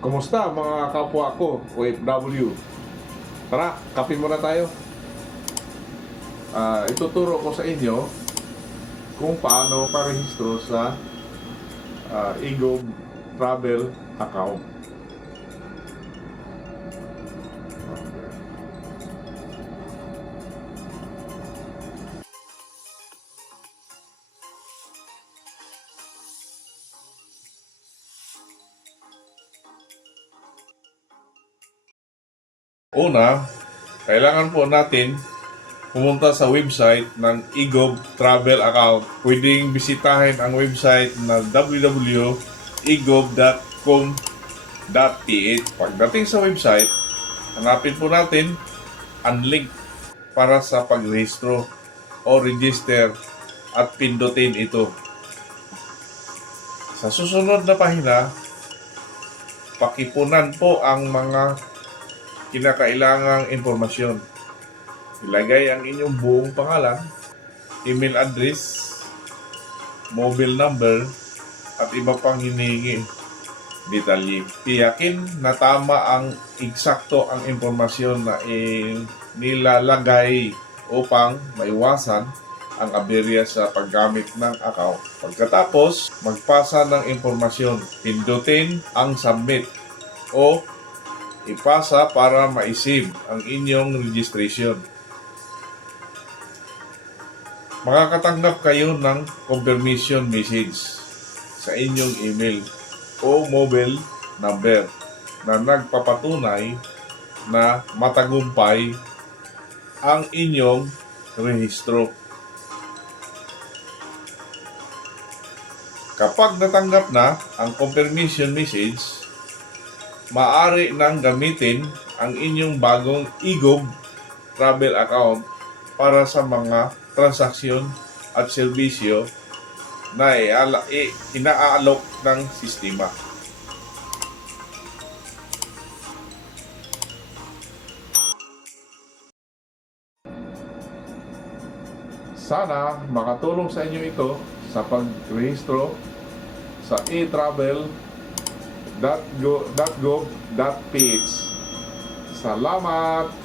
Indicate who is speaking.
Speaker 1: Kumusta mga kapwa ko, OFW? Tara, kape muna tayo. Ah, ituturo ko sa inyo kung paano parehistro sa ah, Egob Travel account. Una, kailangan po natin pumunta sa website ng eGov Travel Account. Pwedeng bisitahin ang website na www.egov.com.ph. Pagdating sa website, hanapin po natin ang link para sa pagrehistro o register at pindutin ito. Sa susunod na pahina, pakipunan po ang mga kinakailangang impormasyon. Ilagay ang inyong buong pangalan, email address, mobile number, at iba pang hinihingi detalye. Tiyakin na tama ang eksakto ang impormasyon na nilalagay upang maiwasan ang aberya sa paggamit ng account. Pagkatapos, magpasa ng impormasyon. Pindutin ang submit o ipasa para ma-save ang inyong registration. Makakatanggap kayo ng confirmation message sa inyong email o mobile number na nagpapatunay na matagumpay ang inyong rehistro. Kapag natanggap na ang confirmation message, maaari nang gamitin ang inyong bagong eGov travel account para sa mga transaksyon at serbisyo na inaalok ng sistema. Sana makatulong sa inyo ito sa pagrehistro sa e-travel.gov.ph. Salamat!